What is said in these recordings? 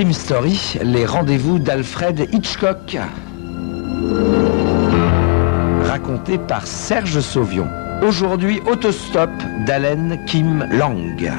Crime Story, les rendez-vous d'Alfred Hitchcock. Raconté par Serge Sauvion. Aujourd'hui, Autostop d'Allen Kim Lang.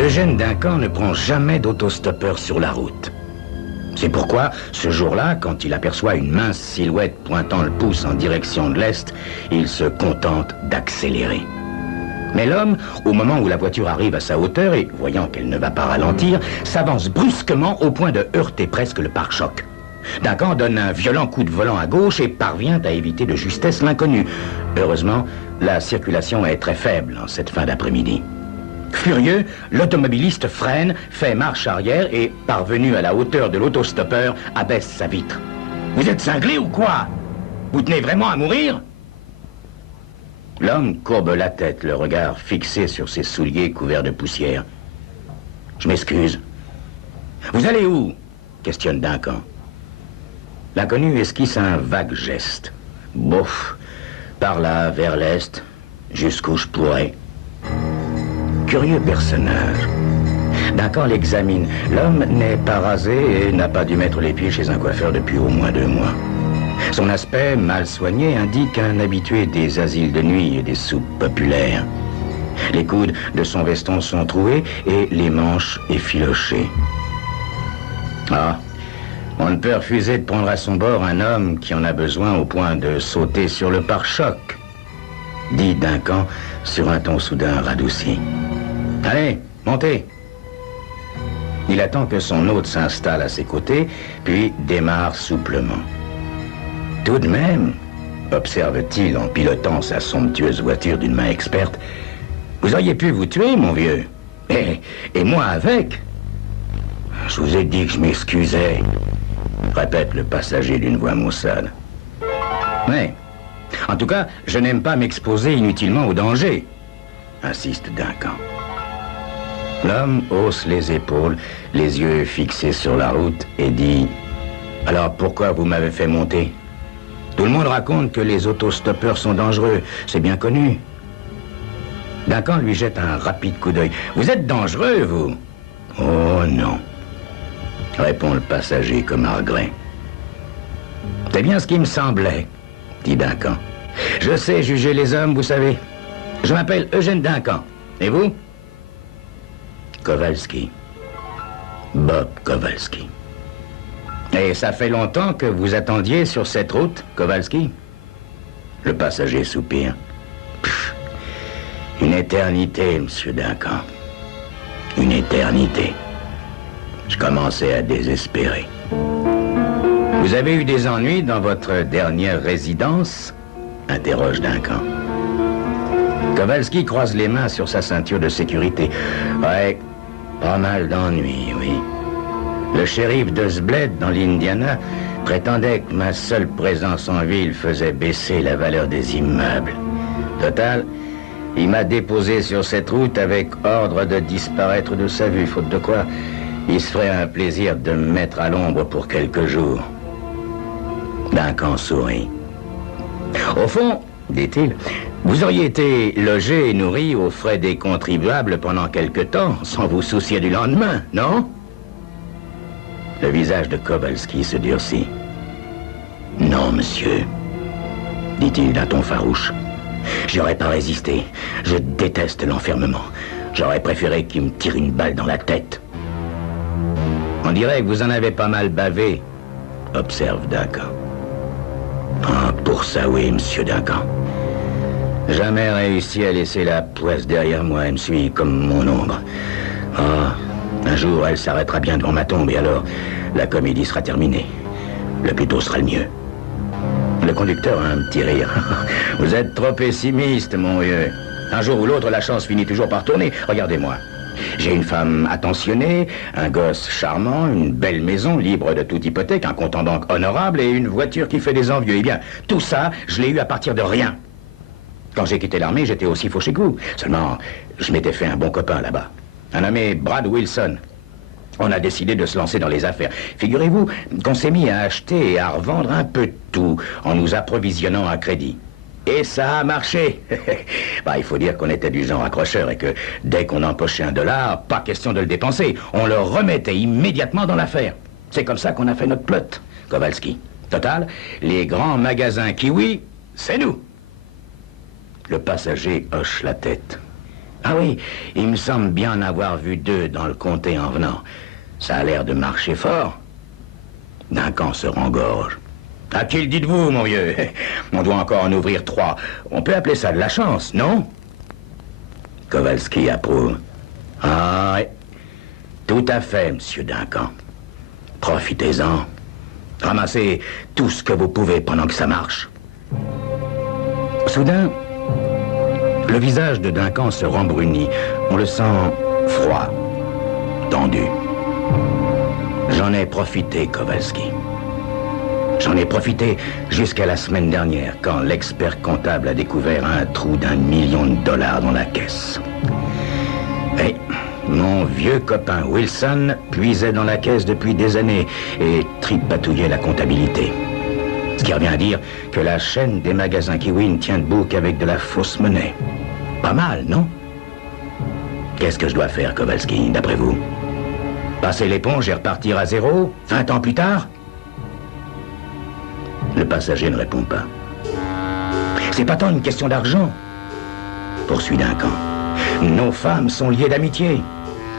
Eugène Duncan ne prend jamais d'autostoppeur sur la route. C'est pourquoi, ce jour-là, quand il aperçoit une mince silhouette pointant le pouce en direction de l'est, il se contente d'accélérer. Mais l'homme, au moment où la voiture arrive à sa hauteur et, voyant qu'elle ne va pas ralentir, s'avance brusquement au point de heurter presque le pare-choc. Duncan donne un violent coup de volant à gauche et parvient à éviter de justesse l'inconnu. Heureusement, la circulation est très faible en cette fin d'après-midi. Furieux, l'automobiliste freine, fait marche arrière et, parvenu à la hauteur de l'autostoppeur, abaisse sa vitre. « Vous êtes cinglé ou quoi? Vous tenez vraiment à mourir ?» L'homme courbe la tête, le regard fixé sur ses souliers couverts de poussière. « Je m'excuse. »« Vous allez où ?» questionne Duncan. L'inconnu esquisse un vague geste. « Bof, par là, vers l'est, jusqu'où je pourrais. » Curieux personnage. Duncan l'examine. L'homme n'est pas rasé et n'a pas dû mettre les pieds chez un coiffeur depuis au moins 2 mois. Son aspect, mal soigné, indique un habitué des asiles de nuit et des soupes populaires. Les coudes de son veston sont troués et les manches effilochées. Ah, on ne peut refuser de prendre à son bord un homme qui en a besoin au point de sauter sur le pare-choc, dit Duncan sur un ton soudain radouci. Allez, montez. Il attend que son hôte s'installe à ses côtés, puis démarre souplement. Tout de même, observe-t-il en pilotant sa somptueuse voiture d'une main experte, vous auriez pu vous tuer, mon vieux. Et moi avec. Je vous ai dit que je m'excusais, répète le passager d'une voix maussade. Mais, en tout cas, je n'aime pas m'exposer inutilement au danger, insiste Duncan. L'homme hausse les épaules, les yeux fixés sur la route, et dit « Alors pourquoi vous m'avez fait monter? Tout le monde raconte que les autostoppeurs sont dangereux, c'est bien connu. » Duncan lui jette un rapide coup d'œil. « Vous êtes dangereux, vous? »« Oh non, » répond le passager comme à regret. « C'est bien ce qui me semblait, » dit Duncan. « Je sais juger les hommes, vous savez. Je m'appelle Eugène Duncan. Et vous? » Kowalski. Bob Kowalski. Et ça fait longtemps que vous attendiez sur cette route, Kowalski? Le passager soupire. Pff, une éternité, monsieur Duncan. Une éternité. Je commençais à désespérer. Vous avez eu des ennuis dans votre dernière résidence? Interroge Duncan. Kowalski croise les mains sur sa ceinture de sécurité. Ouais, pas mal d'ennuis, oui. Le shérif de ce bled dans l'Indiana prétendait que ma seule présence en ville faisait baisser la valeur des immeubles. Total, il m'a déposé sur cette route avec ordre de disparaître de sa vue, faute de quoi il se ferait un plaisir de me mettre à l'ombre pour quelques jours. Duncan sourit. Au fond, dit-il, vous auriez été logé et nourri aux frais des contribuables pendant quelque temps, sans vous soucier du lendemain, non? Le visage de Kowalski se durcit. Non, monsieur, dit-il d'un ton farouche. J'aurais pas résisté. Je déteste l'enfermement. J'aurais préféré qu'il me tire une balle dans la tête. On dirait que vous en avez pas mal bavé, observe Duncan. Ah, pour ça, oui, monsieur Duncan. Jamais réussi à laisser la poisse derrière moi. Elle me suit comme mon ombre. Ah, un jour, elle s'arrêtera bien devant ma tombe et alors, la comédie sera terminée. Le plus tôt sera le mieux. Le conducteur a un petit rire. Vous êtes trop pessimiste, mon vieux. Un jour ou l'autre, la chance finit toujours par tourner. Regardez-moi. J'ai une femme attentionnée, un gosse charmant, une belle maison libre de toute hypothèque, un compte en banque honorable et une voiture qui fait des envieux. Eh bien, tout ça, je l'ai eu à partir de rien. Quand j'ai quitté l'armée, j'étais aussi fauché que vous. Seulement, je m'étais fait un bon copain là-bas. Un nommé Brad Wilson. On a décidé de se lancer dans les affaires. Figurez-vous qu'on s'est mis à acheter et à revendre un peu de tout en nous approvisionnant à crédit. Et ça a marché. Il faut dire qu'on était du genre accrocheur et que dès qu'on empochait $1, pas question de le dépenser. On le remettait immédiatement dans l'affaire. C'est comme ça qu'on a fait notre plot, Kowalski. Total, les grands magasins Kiwi, c'est nous. Le passager hoche la tête. Ah oui, il me semble bien en avoir vu 2 dans le comté en venant. Ça a l'air de marcher fort. Duncan se rengorge. À qui le dites-vous, mon vieux? On doit encore en ouvrir 3. On peut appeler ça de la chance, non? Kowalski approuve. Ah oui, tout à fait, monsieur Duncan. Profitez-en. Ramassez tout ce que vous pouvez pendant que ça marche. Soudain, le visage de Duncan se rembrunit. On le sent froid, tendu. J'en ai profité, Kowalski. J'en ai profité jusqu'à la semaine dernière, quand l'expert comptable a découvert un trou d'1 million de dollars dans la caisse. Et mon vieux copain Wilson puisait dans la caisse depuis des années et tripatouillait la comptabilité. Ce qui revient à dire que la chaîne des magasins Kiwi ne tient debout qu'avec de la fausse monnaie. Pas mal, non? Qu'est-ce que je dois faire, Kowalski, d'après vous? Passer l'éponge et repartir à zéro, 20 ans plus tard? Le passager ne répond pas. C'est pas tant une question d'argent, poursuit Duncan. Nos femmes sont liées d'amitié.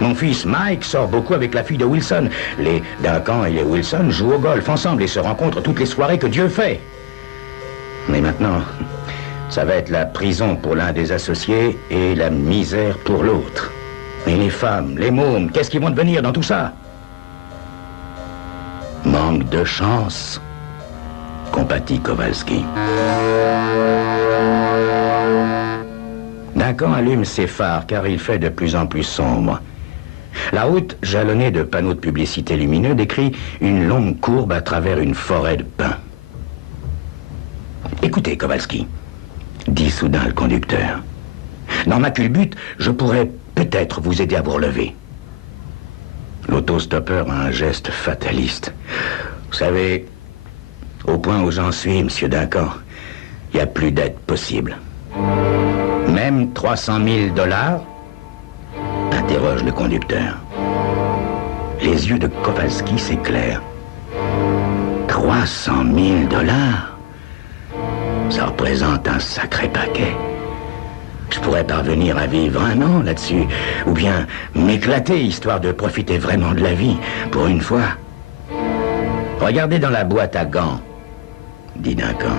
Mon fils Mike sort beaucoup avec la fille de Wilson. Les Duncan et les Wilson jouent au golf ensemble et se rencontrent toutes les soirées que Dieu fait. Mais maintenant, ça va être la prison pour l'un des associés et la misère pour l'autre. Et les femmes, les mômes, qu'est-ce qu'ils vont devenir dans tout ça? Manque de chance, compatit Kowalski. Duncan allume ses phares car il fait de plus en plus sombre. La route, jalonnée de panneaux de publicité lumineux, décrit une longue courbe à travers une forêt de pins. Écoutez, Kowalski, dit soudain le conducteur. Dans ma culbute, je pourrais peut-être vous aider à vous relever. L'autostoppeur a un geste fataliste. Vous savez, au point où j'en suis, monsieur Duncan, il n'y a plus d'aide possible. Même 300 000 $? Interroge le conducteur. Les yeux de Kowalski s'éclairent. 300 000 $? Ça représente un sacré paquet. Je pourrais parvenir à vivre 1 an là-dessus, ou bien m'éclater, histoire de profiter vraiment de la vie, pour une fois. Regardez dans la boîte à gants, dit Duncan.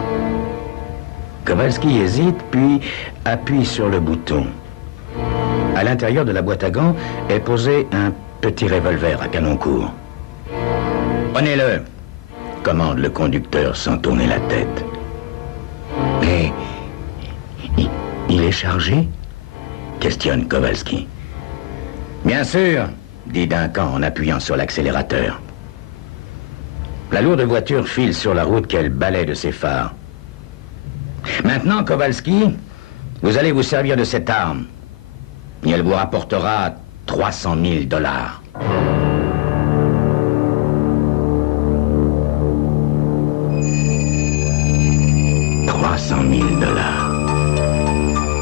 Kowalski hésite, puis appuie sur le bouton. À l'intérieur de la boîte à gants est posé un petit revolver à canon court. Prenez-le, commande le conducteur sans tourner la tête. Mais il est chargé? Questionne Kowalski. Bien sûr, dit Duncan en appuyant sur l'accélérateur. La lourde voiture file sur la route qu'elle balaie de ses phares. Maintenant, Kowalski, vous allez vous servir de cette arme. Et elle vous rapportera 300 000 $. 300 000 $.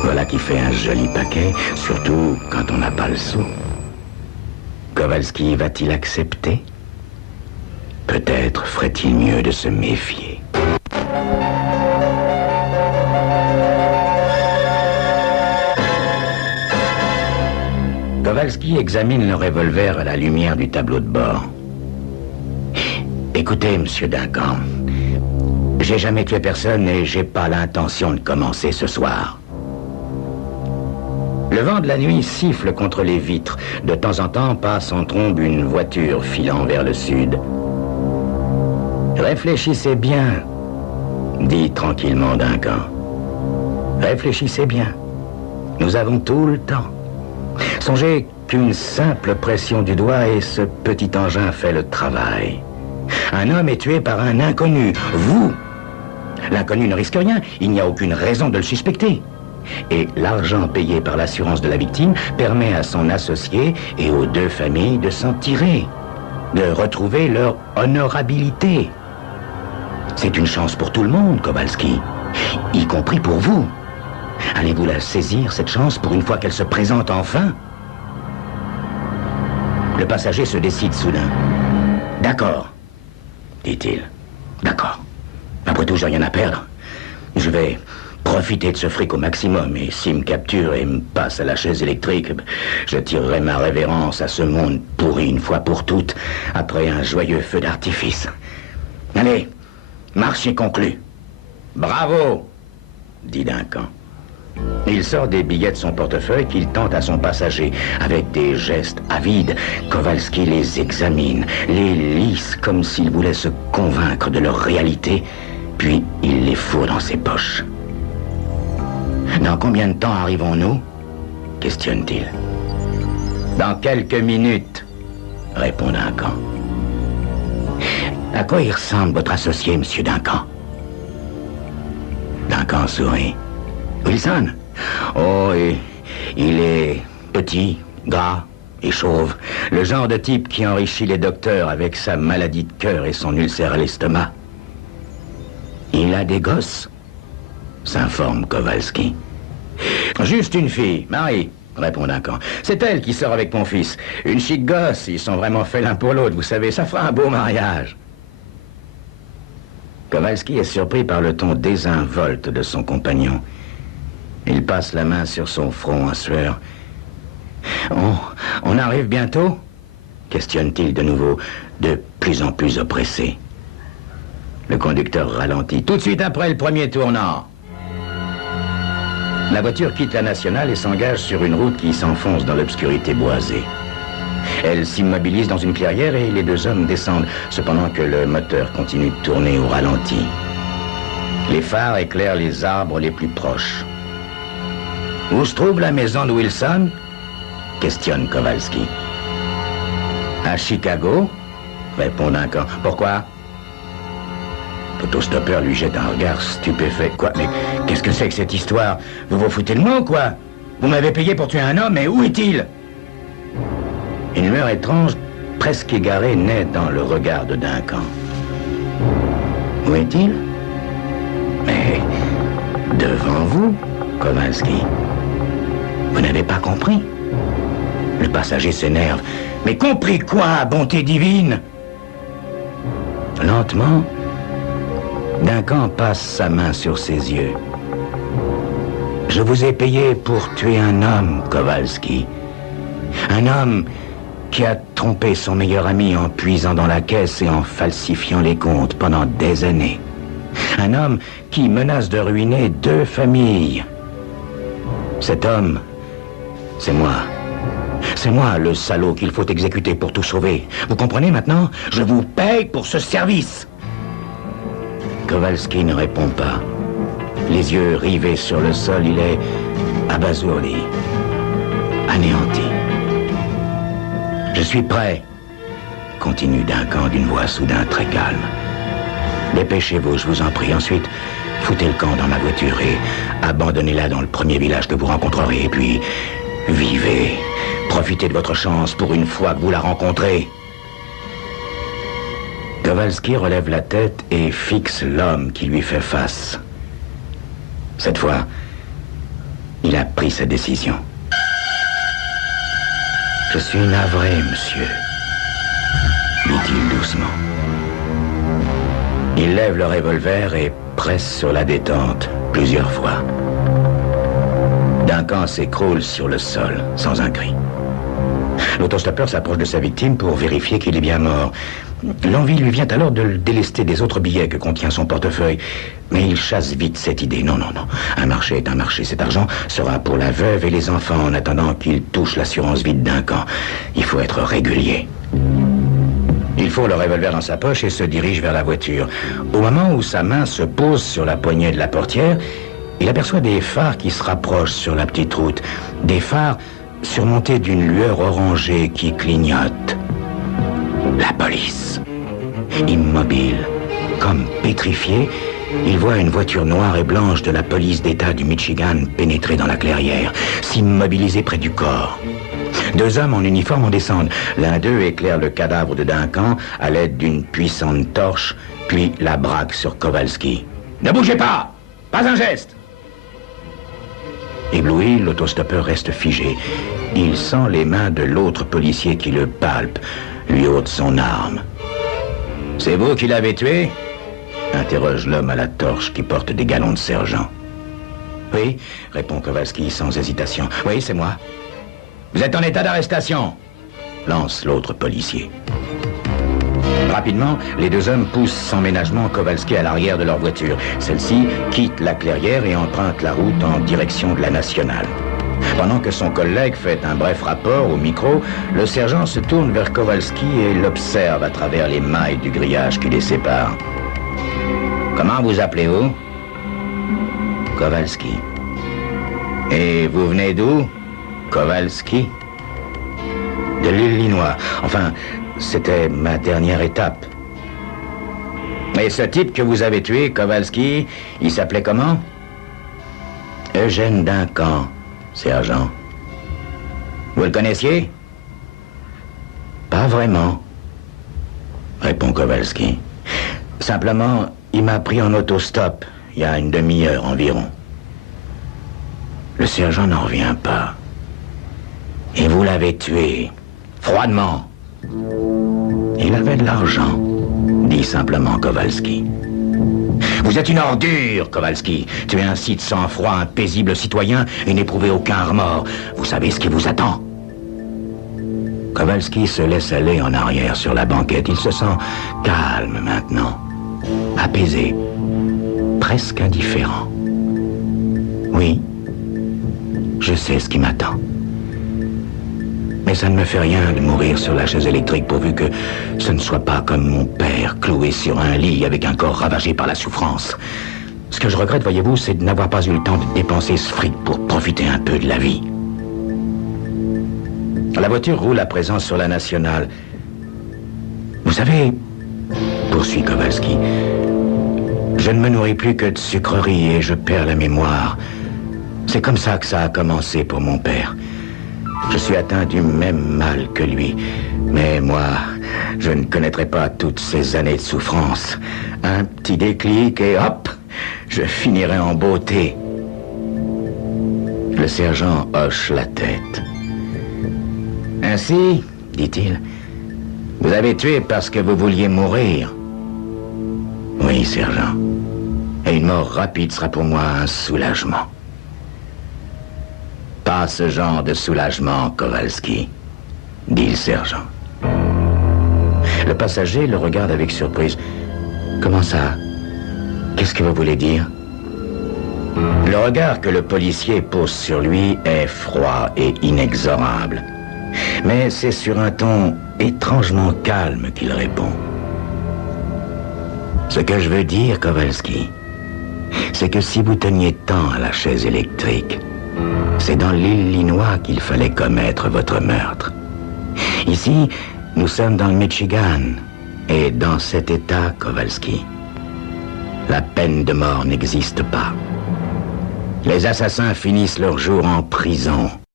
Voilà qui fait un joli paquet, surtout quand on n'a pas le sou. Kowalski va-t-il accepter? Peut-être ferait-il mieux de se méfier. Kowalski examine le revolver à la lumière du tableau de bord. Écoutez, monsieur Duncan, j'ai jamais tué personne et j'ai pas l'intention de commencer ce soir. Le vent de la nuit siffle contre les vitres. De temps en temps passe en trombe une voiture filant vers le sud. Réfléchissez bien, dit tranquillement Duncan. Réfléchissez bien. Nous avons tout le temps. Songez qu'une simple pression du doigt et ce petit engin fait le travail. Un homme est tué par un inconnu, vous. L'inconnu ne risque rien, il n'y a aucune raison de le suspecter. Et l'argent payé par l'assurance de la victime permet à son associé et aux deux familles de s'en tirer, de retrouver leur honorabilité. C'est une chance pour tout le monde, Kowalski, y compris pour vous. Allez-vous la saisir, cette chance, pour une fois qu'elle se présente enfin? Le passager se décide soudain. D'accord, dit-il. D'accord. Après tout, j'ai rien à perdre. Je vais profiter de ce fric au maximum, et s'il me capture et me passe à la chaise électrique, je tirerai ma révérence à ce monde pourri une fois pour toutes, après un joyeux feu d'artifice. Allez, marché conclu. Bravo, dit Duncan. Il sort des billets de son portefeuille qu'il tend à son passager. Avec des gestes avides, Kowalski les examine, les lisse comme s'il voulait se convaincre de leur réalité, puis il les fourre dans ses poches. Dans combien de temps arrivons-nous? Questionne-t-il. Dans quelques minutes, répond Duncan. À quoi il ressemble, votre associé, monsieur Duncan? Duncan sourit. Wilson? Oh, il est petit, gras et chauve. Le genre de type qui enrichit les docteurs avec sa maladie de cœur et son ulcère à l'estomac. Il a des gosses? S'informe Kowalski. Juste une fille, Marie, répond Duncan. C'est elle qui sort avec mon fils. Une chic gosse, ils sont vraiment faits l'un pour l'autre, vous savez, ça fera un beau mariage. Kowalski est surpris par le ton désinvolte de son compagnon. Il passe la main sur son front en sueur. On arrive bientôt? Questionne-t-il de nouveau, de plus en plus oppressé. Le conducteur ralentit. Tout de suite après le premier tournant. La voiture quitte la nationale et s'engage sur une route qui s'enfonce dans l'obscurité boisée. Elle s'immobilise dans une clairière et les deux hommes descendent, cependant que le moteur continue de tourner au ralenti. Les phares éclairent les arbres les plus proches. Où se trouve la maison de Wilson? Questionne Kowalski. À Chicago? Répond Duncan. Pourquoi? L'autostoppeur lui jette un regard stupéfait. Quoi? Mais qu'est-ce que c'est que cette histoire? Vous vous foutez de moi ou quoi? Vous m'avez payé pour tuer un homme, mais où est-il? Une lueur étrange, presque égarée, naît dans le regard de Duncan. Où est-il? Mais devant vous, Kowalski. Vous n'avez pas compris? Le passager s'énerve. Mais compris quoi, bonté divine? Lentement, Duncan passe sa main sur ses yeux. Je vous ai payé pour tuer un homme, Kowalski. Un homme qui a trompé son meilleur ami en puisant dans la caisse et en falsifiant les comptes pendant des années. Un homme qui menace de ruiner deux familles. Cet homme, c'est moi. C'est moi, le salaud qu'il faut exécuter pour tout sauver. Vous comprenez maintenant? Je vous paye pour ce service. Kowalski ne répond pas. Les yeux rivés sur le sol, il est abasourdi, anéanti. Je suis prêt, continue Duncan d'une voix soudain très calme. Dépêchez-vous, je vous en prie. Ensuite, foutez le camp dans ma voiture et abandonnez-la dans le premier village que vous rencontrerez. Et puis, vivez. Profitez de votre chance pour une fois que vous la rencontrez. Kowalski relève la tête et fixe l'homme qui lui fait face. Cette fois, il a pris sa décision. Je suis navré, monsieur, dit-il doucement. Il lève le revolver et presse sur la détente plusieurs fois. Duncan s'écroule sur le sol, sans un cri. L'autostoppeur s'approche de sa victime pour vérifier qu'il est bien mort. L'envie lui vient alors de le délester des autres billets que contient son portefeuille. Mais il chasse vite cette idée. Non. Un marché est un marché. Cet argent sera pour la veuve et les enfants en attendant qu'il touche l'assurance vie de Duncan. Il faut être régulier. Il fourre le revolver dans sa poche et se dirige vers la voiture. Au moment où sa main se pose sur la poignée de la portière, il aperçoit des phares qui se rapprochent sur la petite route. Des phares surmonté d'une lueur orangée qui clignote. La police. Immobile, comme pétrifié, il voit une voiture noire et blanche de la police d'État du Michigan pénétrer dans la clairière, s'immobiliser près du corps. 2 hommes en uniforme en descendent. L'un d'eux éclaire le cadavre de Duncan à l'aide d'une puissante torche, puis la braque sur Kowalski. « Ne bougez pas! Pas un geste !» Ébloui, l'autostoppeur reste figé. Il sent les mains de l'autre policier qui le palpe, lui ôte son arme. « C'est vous qui l'avez tué ?» interroge l'homme à la torche qui porte des galons de sergent. « Oui, » répond Kowalski sans hésitation. « Oui, c'est moi. »« Vous êtes en état d'arrestation » lance l'autre policier. Rapidement, les 2 hommes poussent sans ménagement Kowalski à l'arrière de leur voiture. Celle-ci quitte la clairière et emprunte la route en direction de la nationale. Pendant que son collègue fait un bref rapport au micro, le sergent se tourne vers Kowalski et l'observe à travers les mailles du grillage qui les sépare. « Comment vous appelez-vous »« Kowalski. »« Et vous venez d'où ?»« Kowalski. »« De l'Illinois. Enfin, c'était ma dernière étape. »« Et ce type que vous avez tué, Kowalski, il s'appelait comment ?»« Eugène Duncan, sergent. »« Vous le connaissiez ?»« Pas vraiment, » répond Kowalski. « Simplement, il m'a pris en autostop, il y a une demi-heure environ. » Le sergent n'en revient pas. « Et vous l'avez tué, froidement. » « Il avait de l'argent, » dit simplement Kowalski. « Vous êtes une ordure, Kowalski. Tuer ainsi de sang-froid un paisible citoyen et n'éprouver aucun remords. Vous savez ce qui vous attend. » Kowalski se laisse aller en arrière sur la banquette. Il se sent calme maintenant, apaisé, presque indifférent. Oui, je sais ce qui m'attend. Mais ça ne me fait rien de mourir sur la chaise électrique pourvu que ce ne soit pas comme mon père, cloué sur un lit avec un corps ravagé par la souffrance. Ce que je regrette, voyez-vous, c'est de n'avoir pas eu le temps de dépenser ce fric pour profiter un peu de la vie. La voiture roule à présent sur la nationale. Vous savez, poursuit Kowalski, je ne me nourris plus que de sucreries et je perds la mémoire. C'est comme ça que ça a commencé pour mon père. Je suis atteint du même mal que lui. Mais moi, je ne connaîtrai pas toutes ces années de souffrance. Un petit déclic et hop, je finirai en beauté. Le sergent hoche la tête. Ainsi, dit-il, vous avez tué parce que vous vouliez mourir. Oui, sergent. Et une mort rapide sera pour moi un soulagement. Pas ce genre de soulagement, Kowalski, dit le sergent. Le passager le regarde avec surprise. Comment ça? Qu'est-ce que vous voulez dire? Le regard que le policier pose sur lui est froid et inexorable. Mais c'est sur un ton étrangement calme qu'il répond. Ce que je veux dire, Kowalski, c'est que si vous teniez tant à la chaise électrique, c'est dans l'Illinois qu'il fallait commettre votre meurtre. Ici, nous sommes dans le Michigan. Et dans cet état, Kowalski, la peine de mort n'existe pas. Les assassins finissent leur jour en prison.